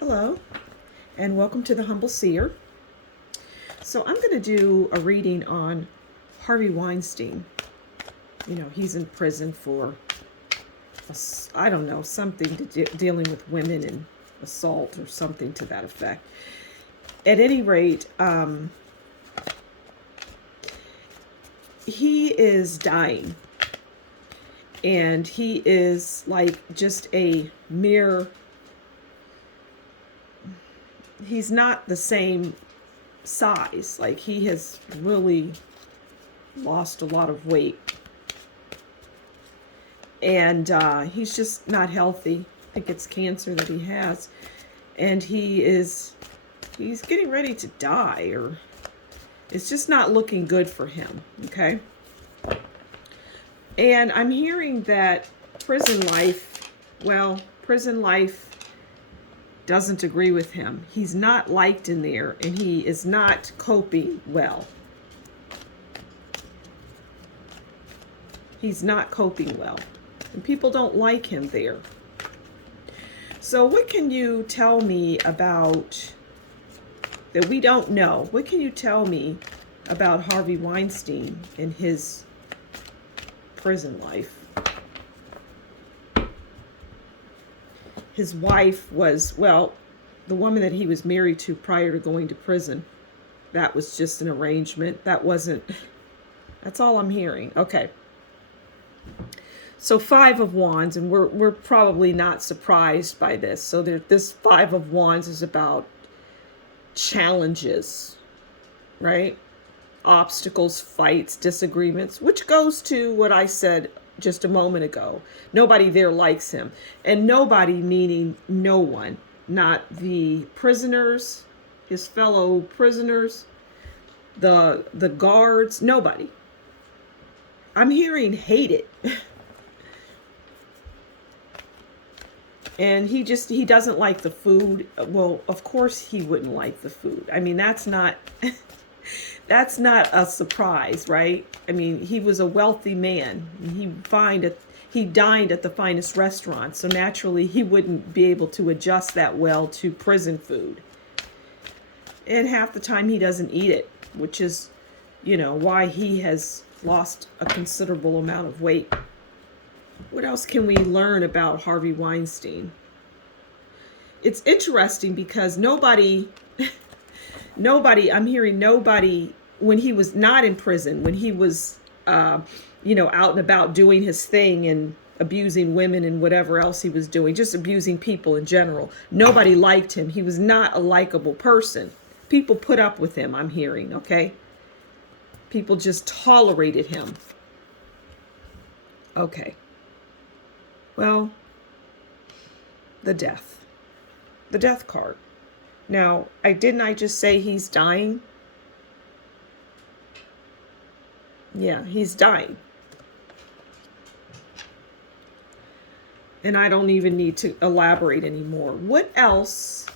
Hello, and welcome to the Humble Seer. So, I'm going to do a reading on Harvey Weinstein. He's in prison for, I don't know, something dealing with women and assault or something to that effect. At any rate, he is dying. And he is like just a mere, he's not the same size. Like, he has really lost a lot of weight. And he's just not healthy. I think it's cancer that he has. And he's getting ready to die, or it's just not looking good for him, okay? And I'm hearing that prison life doesn't agree with him. He's not liked in there, and he is not coping well. He's not coping well. And people don't like him there. So what can you tell me about that we don't know? What can you tell me about Harvey Weinstein and his prison life? His wife was, the woman that he was married to prior to going to prison. That was just an arrangement. That's all I'm hearing. Okay. So 5 of Wands, and we're probably not surprised by this. So this 5 of Wands is about challenges, right? Obstacles, fights, disagreements, which goes to what I said just a moment ago. Nobody there likes him. And nobody meaning no one. Not the prisoners, his fellow prisoners, the guards, nobody. I'm hearing hate it. And he doesn't like the food. Well, of course he wouldn't like the food. I mean, that's not a surprise, right? I mean, he was a wealthy man. He dined at the finest restaurants, so naturally he wouldn't be able to adjust that well to prison food. And half the time he doesn't eat it, which is, why he has lost a considerable amount of weight. What else can we learn about Harvey Weinstein? It's interesting because I'm hearing nobody, when he was not in prison, when he was, out and about doing his thing and abusing women and whatever else he was doing, just abusing people in general. Nobody liked him. He was not a likable person. People put up with him, I'm hearing, okay? People just tolerated him. Okay. Well, the death card. Now, didn't I just say he's dying? Yeah, he's dying. And I don't even need to elaborate anymore. What else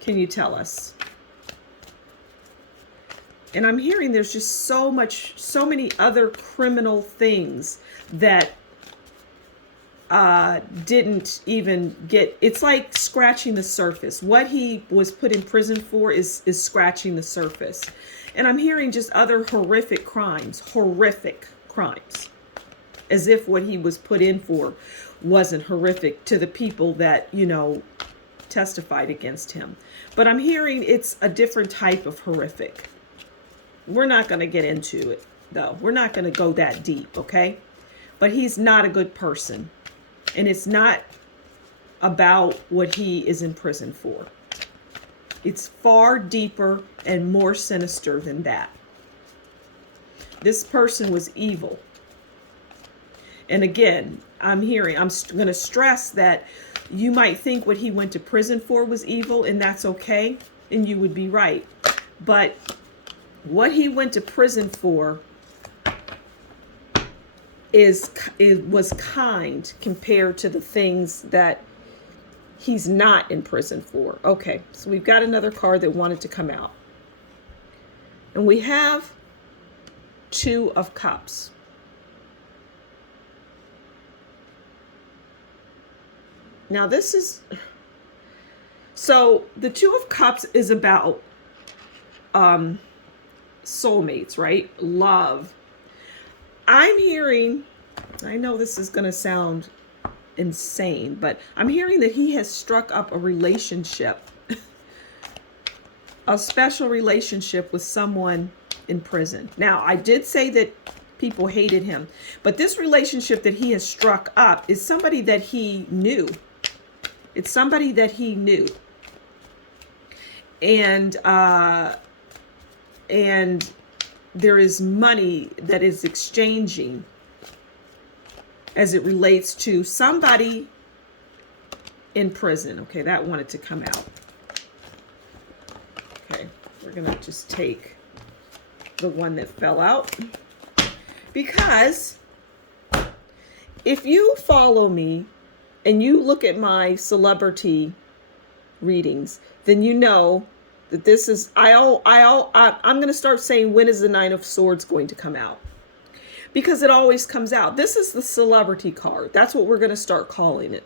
can you tell us? And I'm hearing there's just so many other criminal things that didn't even get, it's like scratching the surface. What he was put in prison for is scratching the surface. And I'm hearing just other horrific crimes, as if what he was put in for wasn't horrific to the people that, testified against him. But I'm hearing it's a different type of horrific. We're not going to get into it, though. We're not going to go that deep, okay? But he's not a good person. And it's not about what he is in prison for. It's far deeper and more sinister than that. This person was evil. And again, I'm going to stress that you might think what he went to prison for was evil, and that's okay, and you would be right. But what he went to prison for was kind compared to the things that he's not in prison for. Okay, so we've got another card that wanted to come out. And we have 2 of Cups. Now this is So the Two of Cups is about soulmates, right? Love. I'm hearing, I know this is going to sound insane, but I'm hearing that he has struck up a relationship, a special relationship with someone in prison. Now, I did say that people hated him, but this relationship that he has struck up is somebody that he knew. It's somebody that he knew. And there is money that is exchanging as it relates to somebody in prison. Okay, that wanted to come out. Okay, we're gonna just take the one that fell out, because if you follow me and you look at my celebrity readings, then you know that this is, I'm going to start saying, when is the Nine of Swords going to come out? Because it always comes out. This is the celebrity card. That's what we're going to start calling it.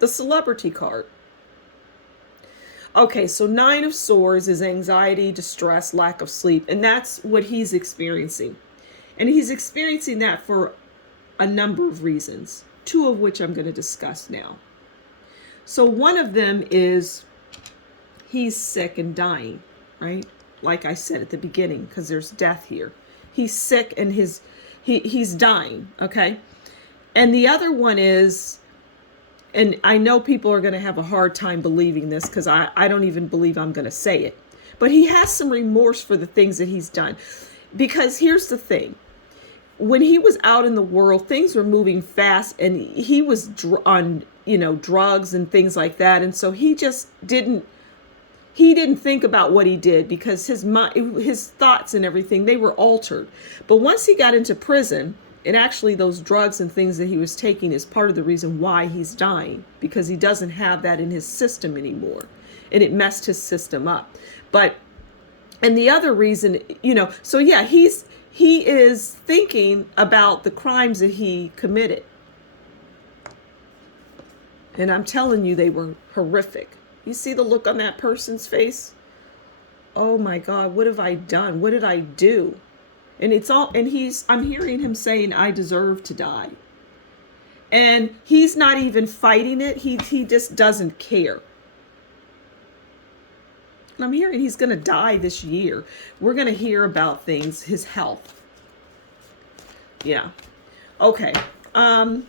The celebrity card. Okay, so Nine of Swords is anxiety, distress, lack of sleep, and that's what he's experiencing. And he's experiencing that for a number of reasons, two of which I'm going to discuss now. So one of them is he's sick and dying, right? Like I said at the beginning, because there's death here. He's sick and he's dying, okay? And the other one is, and I know people are going to have a hard time believing this, because I don't even believe I'm going to say it, but he has some remorse for the things that he's done. Because here's the thing. When he was out in the world, things were moving fast, and he was on, drugs and things like that. And so he just didn't think about what he did, because his mind, his thoughts and everything, they were altered. But once he got into prison, and actually those drugs and things that he was taking is part of the reason why he's dying, because he doesn't have that in his system anymore, and it messed his system up. And the other reason, so yeah, he is thinking about the crimes that he committed. And I'm telling you, they were horrific. You see the look on that person's face? Oh my God, what have I done? What did I do? And I'm hearing him saying, I deserve to die. And he's not even fighting it. He just doesn't care. And I'm hearing he's going to die this year. We're going to hear about things, his health. Yeah. Okay. I'm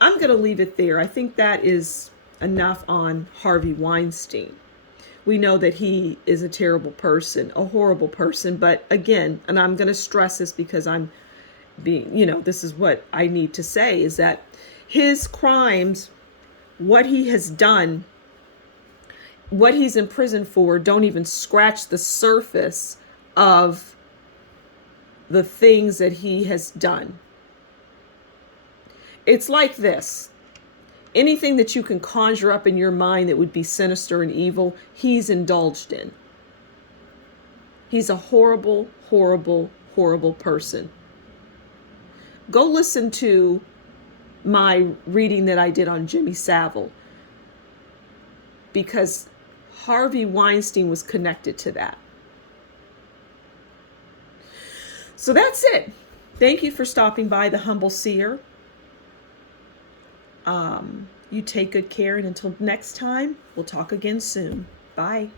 going to leave it there. I think that is enough on Harvey Weinstein. We know that he is a terrible person, a horrible person. But again, and I'm going to stress this because I'm being, this is what I need to say, is that his crimes, what he has done, what he's in prison for, don't even scratch the surface of the things that he has done. It's like this. Anything that you can conjure up in your mind that would be sinister and evil, he's indulged in. He's a horrible, horrible, horrible person. Go listen to my reading that I did on Jimmy Savile, because Harvey Weinstein was connected to that. So that's it. Thank you for stopping by the Humble Seer. You take good care, and until next time, we'll talk again soon. Bye.